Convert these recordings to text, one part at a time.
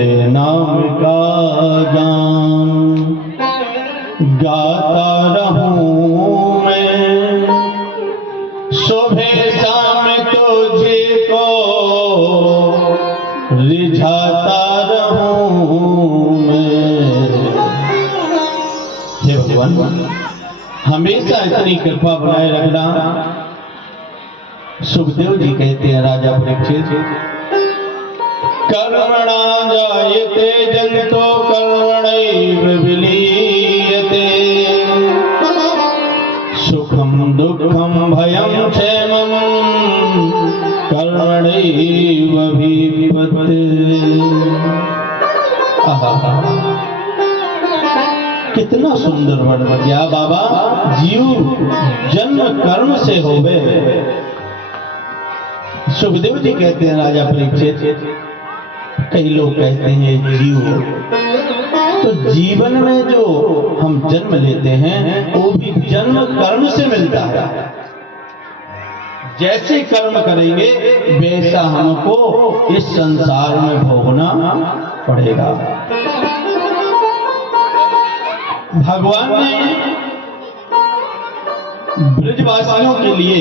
तेरे नाम का गान गाता रहूं मैं, सुबह शाम तुझे को रिझाता रहूं मैं। हे भगवान, हमेशा इतनी कृपा बनाए रखना। सुखदेव जी कहते हैं राजा परीक्षित, कर्मणा जायते जंतो कर्मणैव विलीयते, सुखम दुखम भयम क्षेमम कर्मणैव विपत्ति। कितना सुंदर वर्णन किया बाबा। जीव जन्म कर्म से होवे। सुखदेव जी कहते हैं राजा परीक्षित, कई लोग कहते हैं जीव, तो जीवन में जो हम जन्म लेते हैं वो भी जन्म कर्म से मिलता है। जैसे कर्म करेंगे वैसा हमको इस संसार में भोगना पड़ेगा। भगवान ने ब्रजवासियों के लिए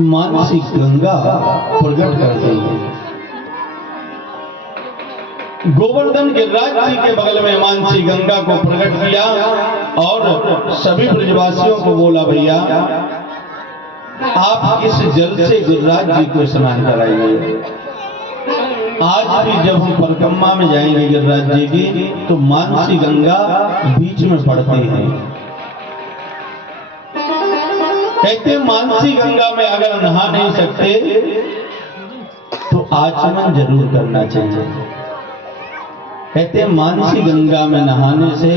मानसी गंगा प्रकट कर दी। गोवर्धन गिरिराज जी के बगल में मानसी गंगा को प्रकट किया और सभी ब्रजवासियों को बोला, भैया आप इस जल से गिरिराज जी को स्नान कराइए। आज भी जब हम परिक्रमा में जाएंगे गिरिराज जी की, तो मानसी गंगा बीच में पड़ती है। कहते मानसी गंगा में अगर नहा नहीं सकते तो आचमन जरूर करना चाहिए। कहते मानसी गंगा में नहाने से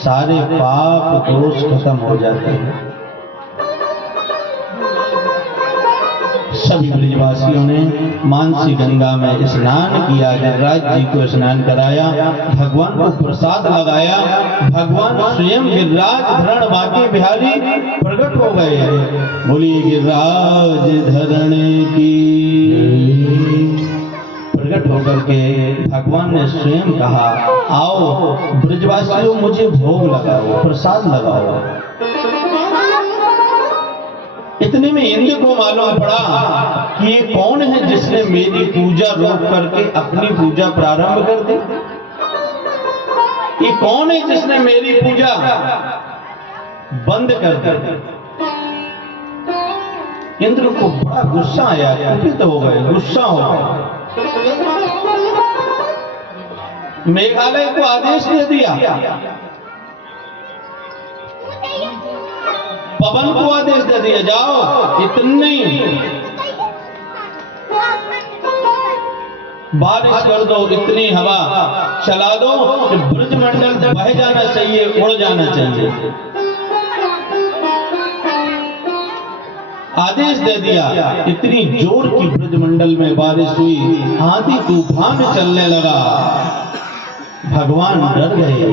सारे पाप दोष खत्म हो जाते हैं। सभी ब्रजवासियों ने मानसी गंगा में स्नान किया, गिरिराज जी को स्नान कराया, भगवान को प्रसाद लगाया। भगवान स्वयं गिरिराज धरण बांके बिहारी प्रकट हो गए। बोली गिरिराज धरण की। प्रकट होकर के भगवान ने स्वयं कहा, आओ ब्रजवासियों मुझे भोग लगाओ, प्रसाद लगाओ। इतने में इंद्र को मालूम पड़ा कि ये कौन है जिसने मेरी पूजा रोक करके अपनी पूजा प्रारंभ कर दी। ये कौन है जिसने मेरी पूजा बंद कर दी। इंद्र को बड़ा गुस्सा आया, कुपित हो गए, गुस्सा हो गए। मेघालय को आदेश दे दिया, पवन को आदेश दे दिया, जाओ इतनी बारिश कर दो, इतनी हवा चला दो कि ब्रजमंडल बह जाना चाहिए, उड़ जाना चाहिए। आदेश दे दिया। इतनी जोर की ब्रजमंडल में बारिश हुई, आंधी तूफान चलने लगा। भगवान डर गए,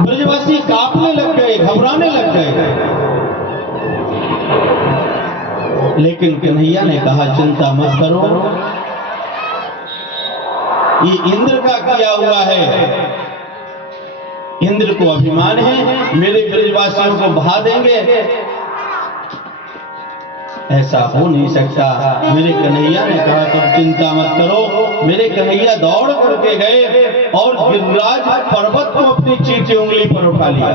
ब्रजवासी कांपने लग गए, घबराने लग गए। लेकिन कन्हैया ने कहा, चिंता मत करो, ये इंद्र का किया हुआ है। इंद्र को अभिमान है, मेरे ब्रजवासियों को बहा देंगे, ऐसा हो नहीं सकता। मेरे कन्हैया ने कहा, तुम चिंता मत करो। मेरे कन्हैया दौड़ करके गए और गिरिराज पर्वत को अपनी चीटी उंगली पर उठा लिया।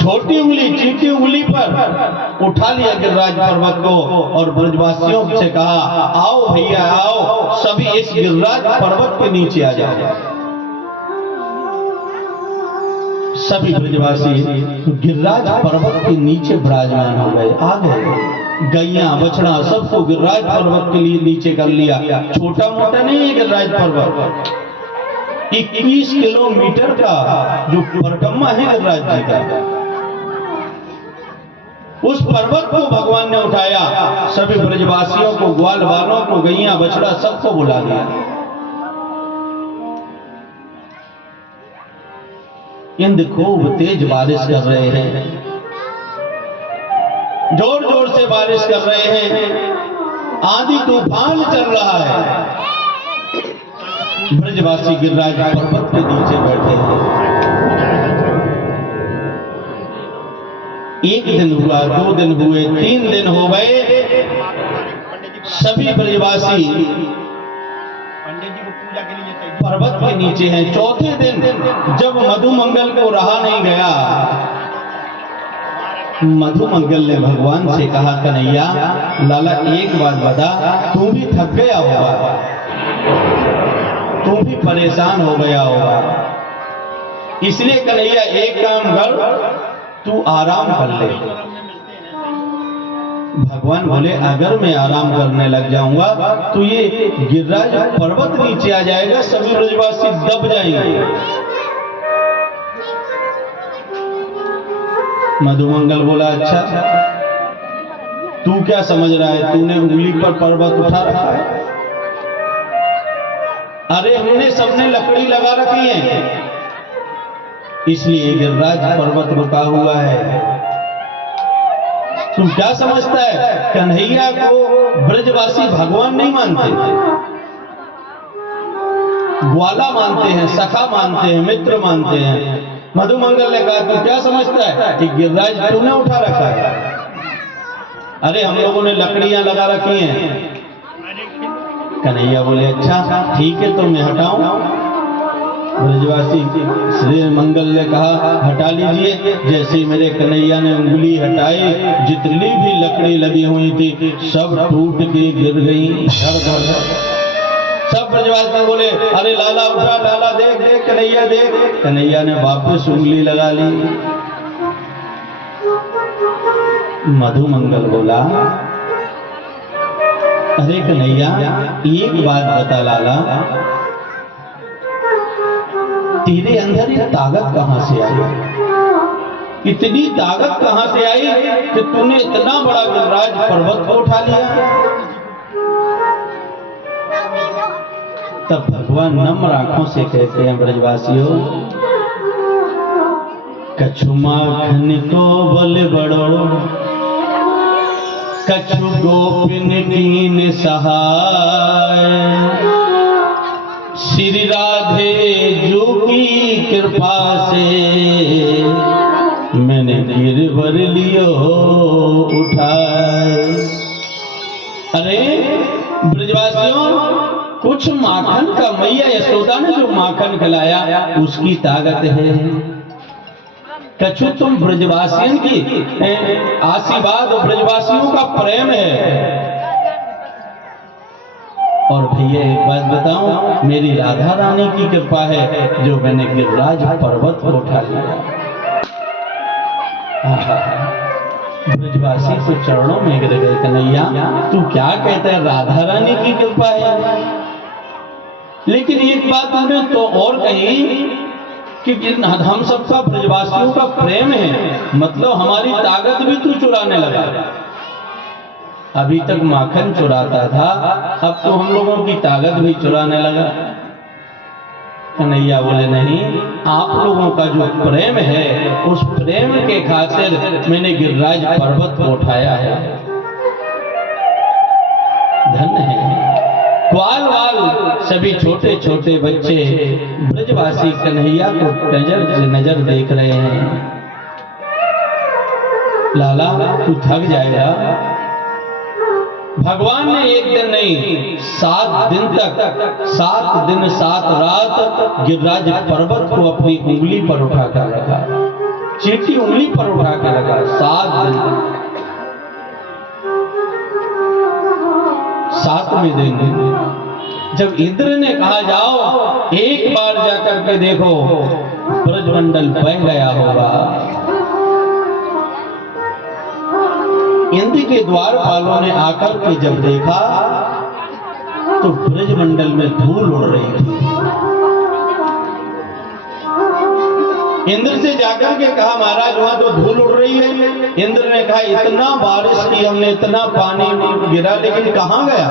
छोटी उंगली चीटी उंगली पर उठा लिया गिरिराज पर्वत को और ब्रजवासियों से कहा, आओ भैया आओ, सभी इस गिरिराज पर्वत के नीचे आ जाओ। सभी ब्रजवासी गिरिराज पर्वत के नीचे विराजमान हो गए, आ गए। गैया बछड़ा सबको गिरिराज पर्वत के लिए नीचे कर लिया। छोटा मोटा नहीं है गिरिराज पर्वत, 21 किलोमीटर का जो परिक्रमा है गिरिराज जी का, उस पर्वत को भगवान ने उठाया। सभी ब्रजवासियों को, ग्वाल बालों को, गैया बछड़ा सबको बुला लिया। इंद्र खूब तेज बारिश कर रहे हैं। जोर जोर से बारिश कर रहे हैं, आंधी तूफान चल रहा है। ब्रजवासी गिरिराज पर्वत के नीचे बैठे हैं। एक दिन हुआ, 2 दिन हुए, 3 दिन हो गए। सभी ब्रजवासी पर्वत के नीचे हैं। चौथे दिन जब मधुमंगल को रहा नहीं गया, मधुमंगल ने भगवान से कहा, कन्हैया लाला एक बात बता, तू भी थक गया होगा, तू भी परेशान हो गया होगा, इसलिए कन्हैया एक काम कर, तू आराम कर ले। भगवान बोले, अगर मैं आराम करने लग जाऊंगा तो ये गिरिराज पर्वत नीचे आ जाएगा, सभी ब्रजवासी दब जाएंगे। मधुमंगल बोला, अच्छा तू क्या समझ रहा है, तूने उंगली पर पर्वत उठा रखा है? अरे हमने सबने लकड़ी लगा रखी है, इसलिए गिरिराज पर्वत रुका हुआ है। तू क्या समझता है, कन्हैया को ब्रजवासी भगवान नहीं मानते, ग्वाला मानते हैं, सखा मानते हैं, मित्र मानते हैं। मधुमंगल ने कहा, तू क्या समझता है कि गिरिराज तूने उठा रखा है? अरे हम लोगों ने लकड़ियां लगा रखी हैं। कन्हैया बोले, अच्छा ठीक है तो मैं हटाऊं? ब्रजवासी श्री मंगल ने कहा, हटा लीजिए। जैसे ही मेरे कन्हैया ने उंगली हटाई, जितनी भी लकड़ी लगी हुई थी सब टूट के गिर गई धड़ धड़। सब ब्रजवासी बोले, अरे लाला उठा, लाला देख देख, कन्हैया देख। कन्हैया ने वापस उंगली लगा ली। मधुमंगल बोला, अरे कन्हैया एक बात बता लाला, तेरे अंदर ये ताकत कहां से आई? इतनी ताकत कहां से आई कि तूने इतना बड़ा गिरिराज पर्वत को उठा लिया? तब भगवान नम्र आंखों से कहते हैं, ब्रजवासियों, कछु माखन को बल बड़ो, कछु गोपिन कीन सहाय, श्री राधे जो की कृपा से मैंने गिरवर लियो उठाए। अरे ब्रजवासियों, कुछ माखन का मैया यशोदा ने जो माखन खिलाया उसकी ताकत है। कछु तुम ब्रजवासियों की आशीर्वाद और ब्रजवासियों का प्रेम है। और भैया एक बात बताऊं, मेरी राधा रानी की कृपा है जो मैंने गिरिराज पर्वत को उठा लिया। ब्रजवासी तो चरणों में गिर गए, कन्हैया तू क्या कहता है, राधा रानी की कृपा है? लेकिन एक बात उन्होंने तो और कही कि हम सबका ब्रजवासियों का प्रेम है, मतलब हमारी ताकत भी तू चुराने लगा। अभी तक माखन चुराता था, अब तो हम लोगों की ताकत भी चुराने लगा। कन्हैया बोले, नहीं, आप लोगों का जो प्रेम है उस प्रेम के खातिर मैंने गिरिराज पर्वत को उठाया है। धन्य है। ग्वाल वाल सभी छोटे छोटे बच्चे ब्रजवासी कन्हैया को नजर से नजर देख रहे हैं। लाला तू थक जाएगा। भगवान ने एक दिन नहीं 7 दिन तक 7 दिन 7 रात गिरिराज पर्वत को अपनी उंगली पर उठा कर रखा, चीटी उंगली पर उठा कर रखा 7 दिन। 7वें दिन जब इंद्र ने कहा जाओ एक बार जाकर के देखो ब्रजमंडल बह गया होगा, इंद्र के द्वारपालों ने आकर के जब देखा तो ब्रजमंडल में धूल उड़ रही थी। इंद्र से जाकर के कहा महाराज वहां तो धूल उड़ रही है। इंद्र ने कहा इतना बारिश की हमने, इतना पानी गिरा, लेकिन कहां गया?